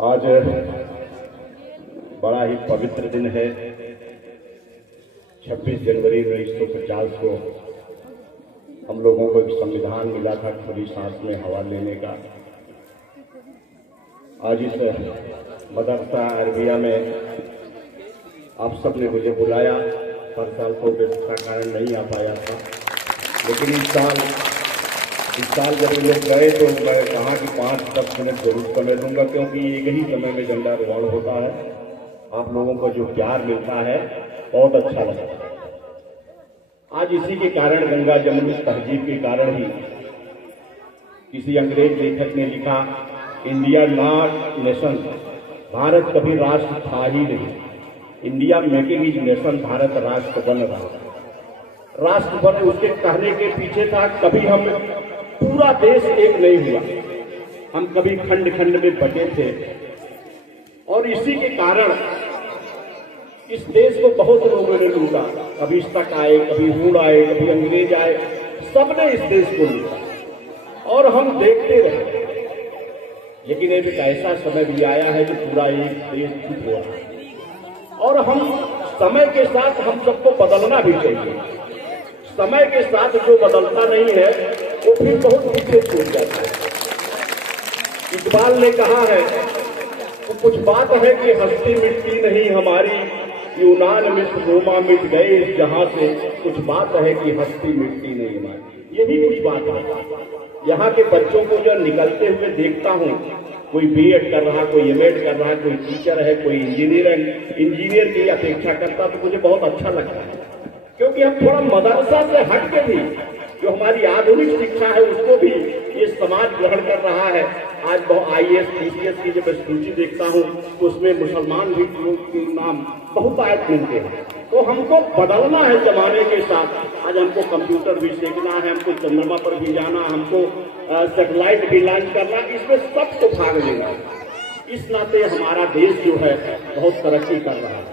आज बड़ा ही पवित्र दिन है। 26 जनवरी 1950 को हम लोगों को एक संविधान मिला था खुली सांस में हवा लेने का। आज इस मदरसा अरबिया में आप सब ने मुझे बुलाया। हर साल तो व्यस्तता कारण नहीं आ पाया था, लेकिन इस साल जब ये लोग गए तो मैं कहा कि 5-10 मिनट जरूर समय दूंगा, क्योंकि एक ही समय में झंडारोहण होता है। आप लोगों को जो प्यार मिलता है बहुत अच्छा लगता है। आज इसी के कारण, गंगा जमुनी तहजीब के कारण ही किसी अंग्रेज लेखक ने लिखा, इंडिया नॉट नेशन, भारत कभी राष्ट्र था ही नहीं। India making is nation, Bharat राष्ट्र बन रहा है। राष्ट्र बने उसके कहने के पीछे था, कभी हम पूरा देश एक नहीं हुआ, हम कभी खंड खंड में बटे थे। और इसी के कारण इस देश को बहुत लोगों ने लूटा। कभी इस तक आए, कभी हूण आए, कभी अंग्रेज आए, सबने इस देश को लूटा और हम देखते रहे। लेकिन एक ऐसा समय भी आया है कि पूरा एक देश चुप हो रहा है और हम समय के साथ हम सबको बदलना भी चाहिए। समय के साथ जो बदलता नहीं है वो फिर बहुत पीछे छूट जाता है। इकबाल ने कहा है, तो कुछ बात है कि हस्ती मिटती नहीं हमारी, यूनान मिस्र रोमा मिट गए इस जहां से। कुछ बात है कि हस्ती मिटती नहीं हमारी, यही कुछ बात है। यहाँ के बच्चों को जो निकलते हुए देखता हूँ, कोई बीएड कर रहा, कोई एमएड कर रहा, कोई टीचर है, कोई इंजीनियर की अपेक्षा करता, तो मुझे बहुत अच्छा लगता है। क्योंकि हम थोड़ा मदरसा से हट के भी जो हमारी आधुनिक शिक्षा है उसको भी ये समाज ग्रहण कर रहा है। आज बहुत IAS PCS की जब सूची देखता हूँ तो उसमें मुसलमान भी के नाम बहुत आयत मिलते हैं। तो हमको बदलना है जमाने के साथ। आज हमको कंप्यूटर भी सीखना है, हमको चंद्रमा पर भी जाना, हमको सैटेलाइट भी लॉन्च करना, इसमें सबको भाग लेना है। इस नाते हमारा देश जो है बहुत तरक्की कर रहा है।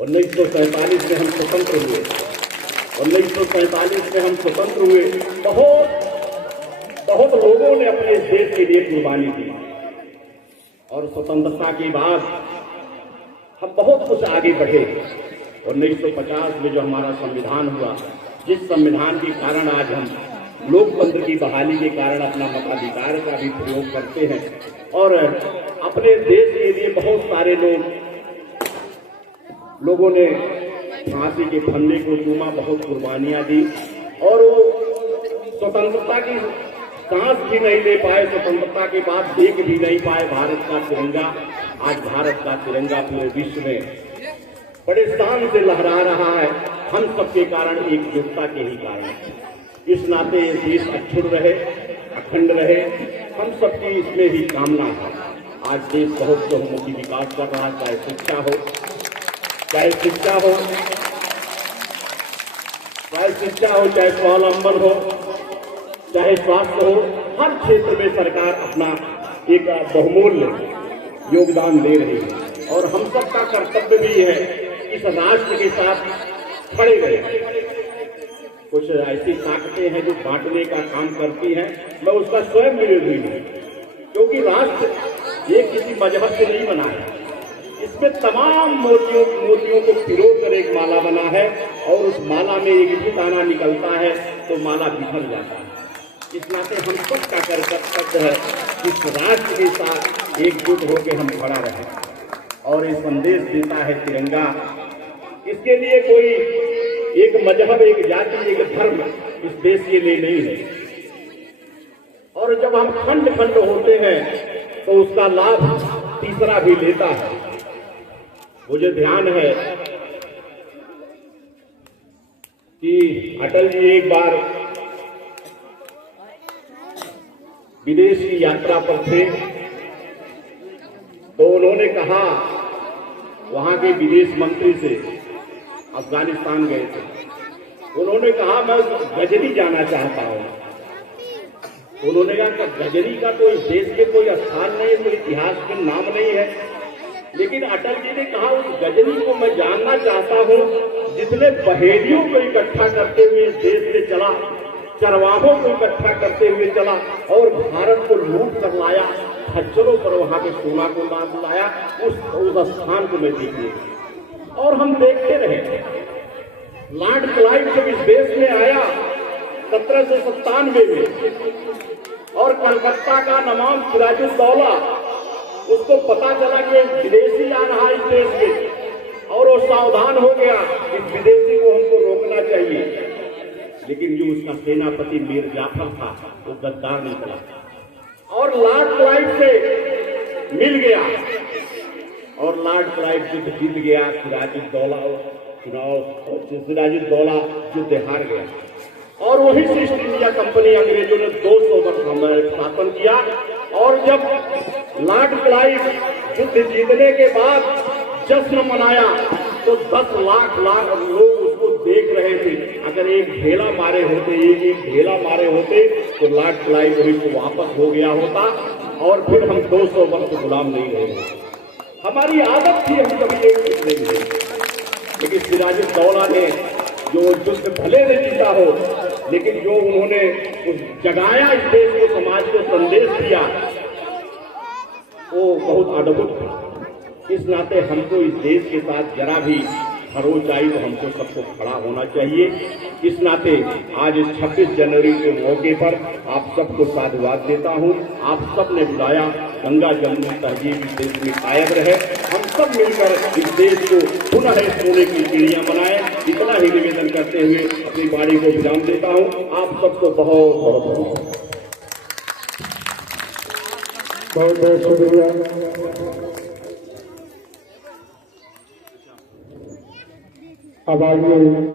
1947 में हम स्वतंत्र हुए। 1947 में हम स्वतंत्र हुए। बहुत लोगों ने अपने इस देश के लिए कुर्बानी दी और स्वतंत्रता के बाद हम बहुत कुछ आगे बढ़े। 1950 में जो हमारा संविधान हुआ, जिस संविधान के कारण आज हम लोकतंत्र की बहाली के कारण अपना मताधिकार का भी प्रयोग करते हैं और अपने देश के लिए बहुत सारे लोगों ने फांसी के फंदे को चूमा, बहुत कुर्बानियां दी और वो स्वतंत्रता की सांस भी नहीं ले पाए। स्वतंत्रता के बाद देख भी नहीं पाए भारत का तिरंगा। आज भारत का तिरंगा पूरे विश्व में बड़े शान से लहरा रहा है, हम सबके कारण, एकजुटता के ही कारण। इस नाते देश अक्षुण्ण रहे, अखंड रहे, हम सबकी इसमें ही कामना है। आज देश बहुत बहुमुखी विकास कर रहा है, चाहे शिक्षा हो, चाहे स्वावलंबन हो, चाहे स्वास्थ्य हो, हर क्षेत्र में सरकार अपना एक बहुमूल्य योगदान दे रही है और हम सबका कर्तव्य भी है इस राष्ट्र के साथ खड़े रहे। कुछ ऐसी ताकतें हैं जो बांटने का काम करती हैं, मैं उसका स्वयं विरोधी हूं, क्योंकि राष्ट्र ये किसी मजहब से नहीं बना है। इसमें तमाम मोतियों को पिरोकर एक माला बना है और उस माला में एक भी दाना निकलता है तो माला बिखर जाता है। इस नाते हम सबका कर्तव्य है इस राष्ट्र के साथ एकजुट होकर हम खड़ा रहें और ये संदेश देता है तिरंगा। इसके लिए कोई एक मजहब, एक जाति, एक धर्म इस देश के लिए नहीं है। और जब हम खंड खंड होते हैं तो उसका लाभ तीसरा भी लेता है। मुझे ध्यान है कि अटल जी एक बार विदेश की यात्रा पर थे तो उन्होंने कहा, वहां के विदेश मंत्री से, अफगानिस्तान गए थे, उन्होंने कहा मैं गजनी जाना चाहता हूं। उन्होंने कहा कि गजनी का तो इस देश के कोई स्थान नहीं, कोई इतिहास में नाम नहीं है, लेकिन अटल जी ने कहा उस गजनी को मैं जानना चाहता हूं जिसने बहेलियों को इकट्ठा करते हुए इस देश से चला, चरवाहों को इकट्ठा करते हुए चला और भारत को लूट कर लाया खच्चरों पर वहां पे सोना को लाद लाया, उस स्थान को मैं देखने गया और हम देखते रहे। लॉर्ड क्लाइव जब इस देश में आया 1797 में और कलकत्ता का नवाब सिराजुद्दौला, उसको पता चला कि एक विदेशी आ रहा है इस देश में और वो सावधान हो गया, इस विदेशी को हमको रोकना चाहिए। लेकिन जो उसका सेनापति मीर जाफर था वो गद्दार निकला और लॉर्ड क्लाइव से मिल गया और लॉर्ड क्लाइव युद्ध जीत गया। सिराजुद्दौला युद्ध हार गया और वही से ईस्ट इंडिया कंपनी अंग्रेजों ने 200 वर्ष शासन किया। और जब लॉर्ड क्लाइव युद्ध जीतने के बाद जश्न मनाया तो 10 लाख लोग उसको देख रहे थे। अगर एक ढेला मारे होते तो लॉर्ड क्लाइव वहीं को वापस हो गया होता और फिर हम 200 वर्ष गुलाम नहीं रहे। हमारी आदत थी हम कभी एक दूसरे में, लेकिन सिराजुद्दौला ने जो युद्ध भले नहीं जीता हो, लेकिन जो उन्होंने उस जगाया इस देश को, समाज को संदेश दिया, वो बहुत अद्भुत था। इस नाते हमको इस देश के साथ जरा भी खरोच आई तो हमको सबको खड़ा होना चाहिए। इस नाते आज 26 जनवरी के मौके पर आप सबको साधुवाद देता हूँ। आप सब ने बुलाया, गंगा जमुनी तहजीब इस देश में कायम रहे, हम सब मिलकर इस देश को पुनः सोने की चिड़िया बनाए। इतना ही निवेदन करते हुए अपनी वाणी को विराम देता हूँ। आप सबको बहुत बहुत शुक्रिया। अब आइए